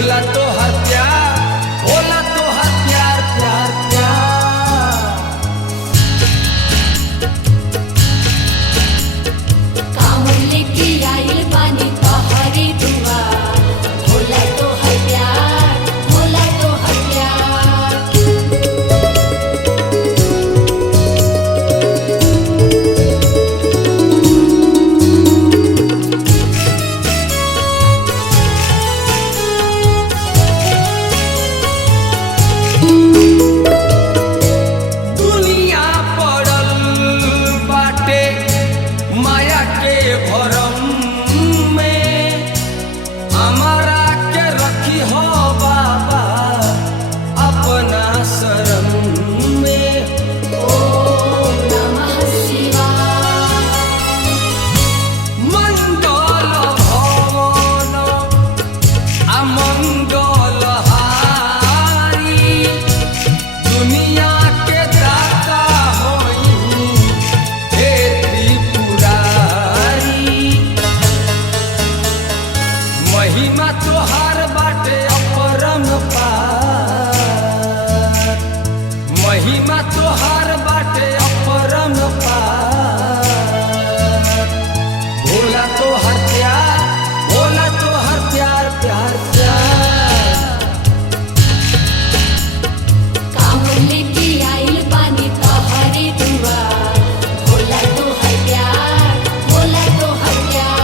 भोला तो हर प्यार, भोला तो हर प्यार प्यार प्यार। कांवर लेके आइल बानी तोहरे दुआर, भोला तो हर प्यार, भोला तो हर प्यार। दुनिया पड़ल बाटे माया के भरम में, हमारा के रखी हो बाबा अपना शरण में। ओम नमः शिवाय। मंगल भवन अमंगल हारी, दुनिया के दाता होई हे त्रिपुरारी। महिमा तोहार बाटे अपरंपार, महिमा तोहार बाटे अपरंपार। भोला तो हर प्यार, भोला तो हर प्यार प्यार प्यार। कांवर लेके आइल बानी तोहरे दुआर, भोला तो हर प्यार, भोला तो हर प्यार।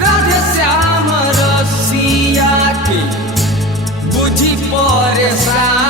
राधे श्याम रसिया के बुझी परेशान,